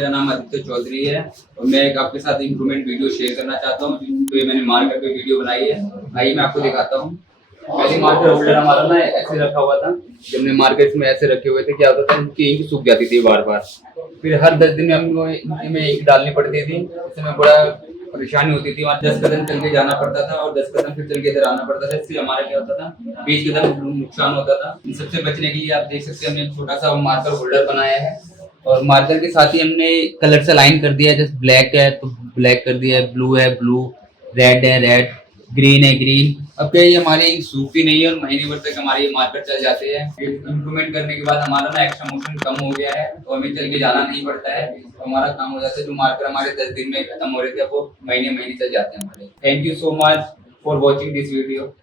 मेरा नाम आदित्य चौधरी है और मैं एक आपके साथ इम्प्रूवमेंट वीडियो शेयर करना चाहता हूँ। तो ये मैंने मार्कर पे वीडियो बनाई है, आइए मैं आपको दिखाता हूँ। पहले मार्कर होल्डर हमारा ना ऐसे रखा हुआ था। जब हमने मार्कर्स में ऐसे रखे हुए थे, क्या होता था, इनकी इंक सूख जाती थी बार बार। फिर हर 10 दिन में हमको इनमें इंक डालनी पड़ती थी, इसमें बड़ा परेशानी होती थी। वहाँ 10 कदम चल के जाना पड़ता था और 10 कदम फिर चल के इधर आना पड़ता था। इससे हमारा क्या होता था, 20 कदम नुकसान होता था। इन सबसे बचने के लिए आप देख सकते हैं हमने एक छोटा सा मार्कर होल्डर बनाया है और मार्कर के साथ ही हमने कलर से लाइन कर दिया है। जैसे ब्लैक है तो ब्लैक कर दिया है, ब्लू है ब्लू, रेड है रेड, ग्रीन है ग्रीन। अब क्या ये हमारी सूखती नहीं है और महीने भर तक हमारे ये मार्कर चल जाते हैं। इम्प्रूवमेंट करने के बाद हमारा ना एक्स्ट्रा मोशन कम हो गया है तो हमें चल के जाना नहीं पड़ता है, तो हमारा काम हो जाता है। जो मार्कर हमारे 10 दिन में खत्म हो रहे थे वो महीने महीने चल जाते हैं हमारे। Thank you so much for watching this video.